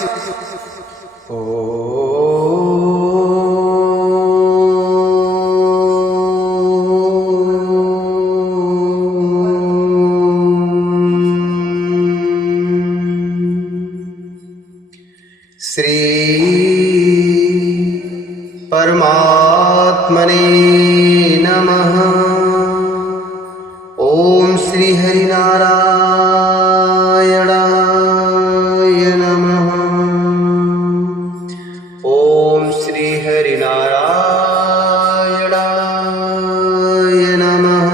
श्री परमात्मने नमः। ओम श्री हरिनारायणाय नमः। ओम श्री हरिनारायणाय नमः।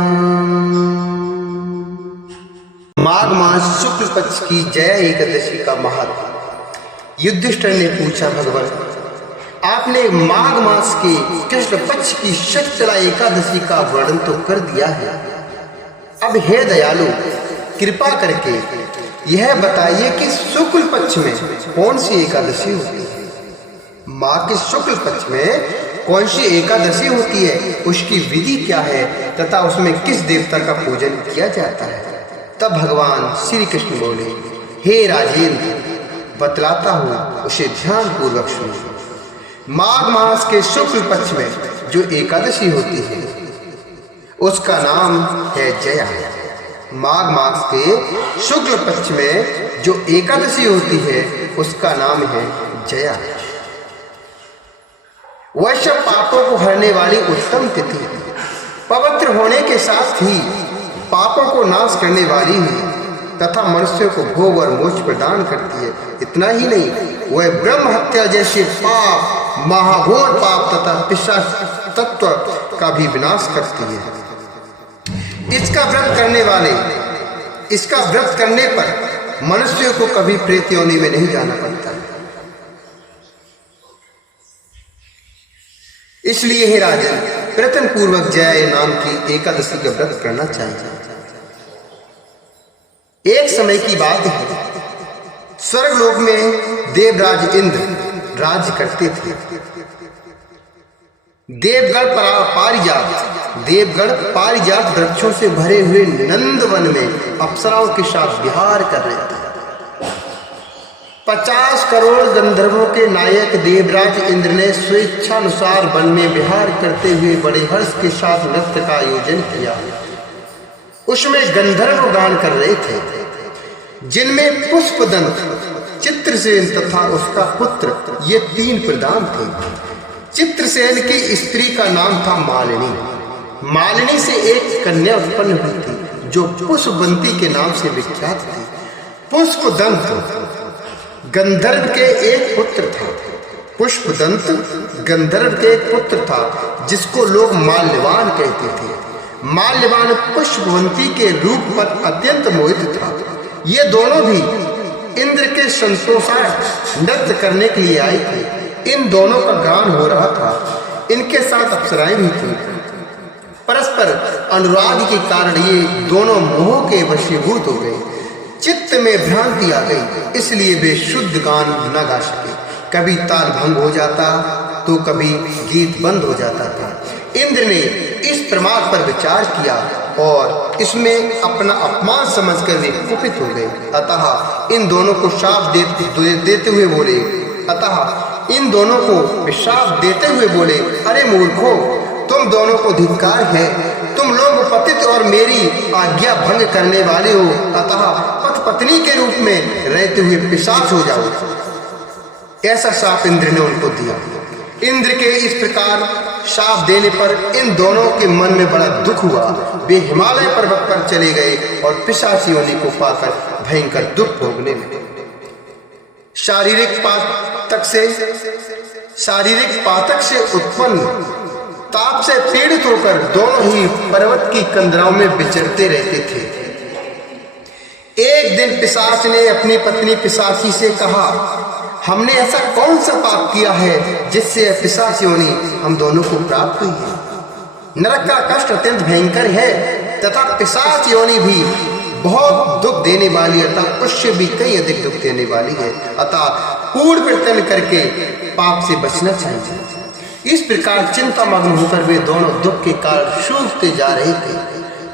माघ मास शुक्ल पक्ष की जया एकादशी का महत्व। युधिष्ठिर ने पूछा, भगवान आपने माघ मास के कृष्ण पक्ष की शीतला एकादशी का वर्णन तो कर दिया है, अब हे दयालु कृपा करके यह बताइए कि शुक्ल पक्ष में कौन सी एकादशी होती है। माघ के शुक्ल पक्ष में कौन सी एकादशी होती है, उसकी विधि क्या है तथा उसमें किस देवता का पूजन किया जाता है। तब भगवान श्री कृष्ण बोले, हे राजेंद्र बतलाता हूं, उसे ध्यान पूर्वक सुनो। माघ मास के शुक्ल पक्ष में जो एकादशी होती है उसका नाम है जया। माघ मास के शुक्ल पक्ष में जो एकादशी होती है उसका नाम है जया। वह सब पापों को हरने वाली उत्तम तिथि, पवित्र होने के साथ ही पापों को नाश करने वाली है तथा मनुष्य को भोग और मोक्ष प्रदान करती है। इतना ही नहीं, वह ब्रह्म हत्या जैसे पाप, महाघोर पाप तथा पिशाच तत्व का भी विनाश करती है। इसका व्रत करने पर मनुष्य को कभी प्रेत योनि में नहीं जाना पड़ता। इसलिए हे राजन, प्रयत्न पूर्वक जया नाम की एकादशी का व्रत करना चाहिए। एक समय की बात है, स्वर्गलोक में देवराज इंद्र राज्य करते थे। देवगढ़ पारिजात वृक्षों से भरे हुए नंदवन में अप्सराओं के साथ विहार कर रहे थे। 50 करोड़ गंधर्वों के नायक देवराज इंद्र ने स्वेच्छानुसार वन में विहार करते हुए बड़े हर्ष के साथ नृत्य का आयोजन किया। उसमें गंधर्व गान कर रहे थे, जिनमें पुष्पदंत, चित्रसेन तथा उसका पुत्र ये 3 प्रधान थे। चित्रसेन की स्त्री का नाम था मालिनी। मालिनी से एक कन्या उत्पन्न हुई थी जो पुष्पवंती के नाम से विख्यात थी। पुष्पदंत गंधर्व के एक पुत्र था। पुष्पदंत गंधर्व के एक पुत्र था जिसको लोग माल्यवान कहते थे। माल्यवान पुष्पवंती के रूप पर अत्यंत मोहित था। ये दोनों भी इंद्र के संतोषार्थ नृत्य करने के लिए आए थे। इन दोनों का गान हो रहा था। इनके साथ अप्सराएं भी थी। परस्पर अनुराग के कारण ये दोनों मोह के वशीभूत हो गए। चित्त में भ्रांति आ गई, इसलिए वे शुद्ध गान न गा सके। कभी ताल भंग हो जाता तो कभी गीत बंद हो जाता था। इंद्र ने इस प्रमाद पर विचार किया और इसमें अपना अपमान समझकर वे कुपित हो गए। अतः इन दोनों को शाप देते हुए बोले, अरे मूर्खों, तुम दोनों को धिक्कार है। तुम लोग पतित और मेरी आज्ञा भंग करने वाले हो। अतः पति पत्नी के रूप में रहते हुए पिशाच हो जाओ। ऐसा शाप इंद्र ने उनको दिया। इंद्र के इस प्रकार शाप देने पर इन दोनों के मन में बड़ा दुख हुआ। वे हिमालय पर्वत पर चले गए और पिशाच योनि को पाकर भयंकर दुख भोगने लगे। शारीरिक पातक से उत्पन्न ताप से पीड़ित होकर दोनों ही पर्वत की कंदराओं में विचरते रहते थे। एक दिन पिशाच ने अपनी पत्नी पिशाची से कहा, हमने ऐसा कौन सा पाप किया है जिससे पिशाच योनि हम दोनों को प्राप्त हुई है। नरक का कष्ट अत्यंत भयंकर है तथा पिशाच योनि भी बहुत दुख देने वाली अतः उससे भी कई अधिक दुख देने वाली है। अतः पूर्ण प्रयत्न करके पाप से बचना चाहिए। इस प्रकार चिंता मग्न होकर वे दोनों दुख के कारण सूखते जा रहे थे।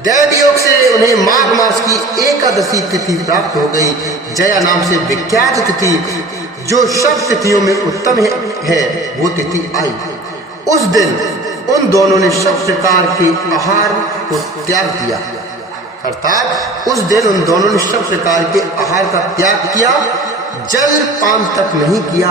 दैव योग से उन्हें माघ मास की एकादशी तिथि प्राप्त हो गई। जया नाम से विख्यात तिथि जो सब तिथियों में उत्तम है वो तिथि आई। उस दिन उन दोनों ने सब प्रकार के आहार को त्याग दिया, अर्थात उस दिन उन दोनों ने सब प्रकार के आहार का त्याग किया, जल पान तक नहीं किया,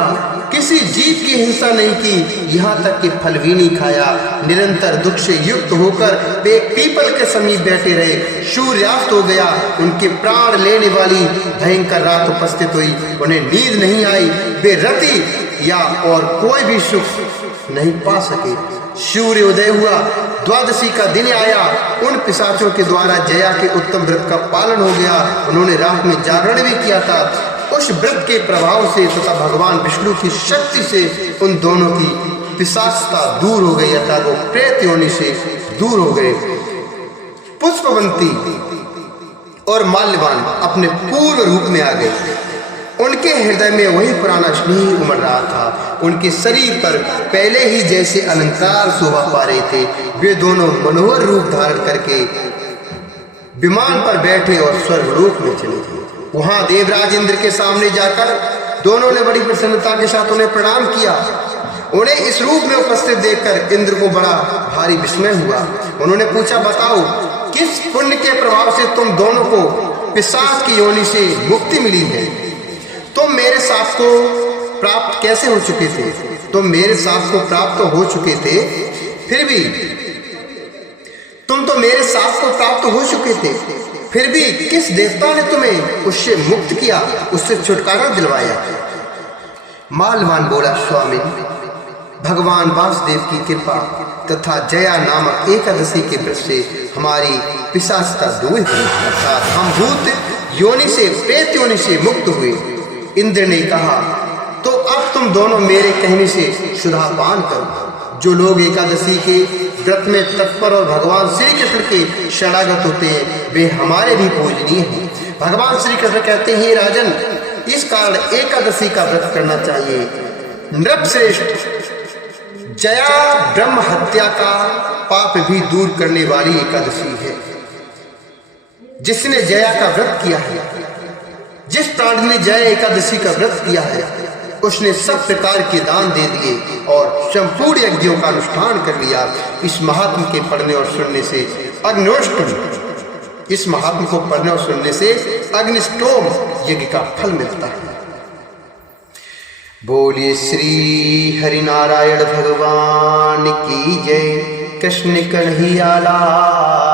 किसी जीव की हिंसा नहीं की, यहाँ तक कि फल भी नहीं खाया। निरंतर दुख से युक्त होकर वे पीपल के समीप बैठे रहे। सूर्यास्त हो गया, उनके प्राण लेने वाली भयंकर रात उपस्थित हुई, उन्हें नींद नहीं आई, वे रति या और कोई भी सुख नहीं पा सके। सूर्य उदय हुआ, द्वादशी का दिन आया, उन पिशाचों के द्वारा जया के उत्तम व्रत का पालन हो गया। उन्होंने रात में जागरण भी किया था। उस व्रत के प्रभाव से तथा भगवान विष्णु की शक्ति से उन दोनों की पिशाचता दूर हो गई, अर्थात वो प्रेत योनि से दूर हो गए। पुष्पवंती और माल्यवान अपने पूर्व रूप में आ गए। उनके हृदय में वही पुराना स्नेह उमड़ रहा था। उनके शरीर पर पहले ही जैसे अलंकार शोभा पा रहे थे। वे दोनों मनोहर रूप धारण करके विमान पर बैठे और स्वर्गलोक में चले गए। वहां देवराज इंद्र के सामने जाकर दोनों ने बड़ी प्रसन्नता के साथ उन्हें प्रणाम किया। उन्हें इस रूप में उपस्थित देखकर इंद्र को बड़ा भारी विस्मय हुआ। उन्होंने पूछा, बताओ किस पुण्य के प्रभाव से तुम दोनों को पिशाच की योनि से मुक्ति मिली है? तुम मेरे साथ को प्राप्त कैसे हो चुके थे? तुम मेरे साथ को प्राप्त तो हो चुके थे, फिर भी तुम तो मेरे साथ को प्राप्त हो चुके थे, फिर भी किस देवता ने तुम्हें उससे मुक्त किया, उससे छुटकारा दिलवाया? माल्यवान बोला, स्वामी, भगवान वासुदेव की कृपा तथा जया नामक एकादशी के व्रत से हमारी पिशाचता दूर हुई, अर्थात हम भूत योनि से, प्रेत योनि से मुक्त हुए। इंद्र ने कहा, तो अब तुम दोनों मेरे कहने से सुधा पान करो। जो लोग एकादशी के व्रत में तत्पर और भगवान श्री कृष्ण के शरणागत होते हैं, वे हमारे भी पूजनीय हैं। भगवान श्री कृष्ण कहते हैं, राजन, इस कारण एकादशी का व्रत करना चाहिए। नृपश्रेष्ठ, जया ब्रह्म हत्या का पाप भी दूर करने वाली एकादशी है। जिसने जया का व्रत किया है, जिस प्राणी ने जया एकादशी का व्रत किया है, उसने सब प्रकार के दान दे दिए और संपूर्ण यज्ञों का अनुष्ठान कर लिया। इस महात्म के पढ़ने और सुनने से अग्निष्टोम, इस महात्म को पढ़ने और सुनने से अग्निष्टोम यज्ञ का फल मिलता है। बोलिए श्री हरिनारायण भगवान की जय। कृष्ण कन्हैया लाल।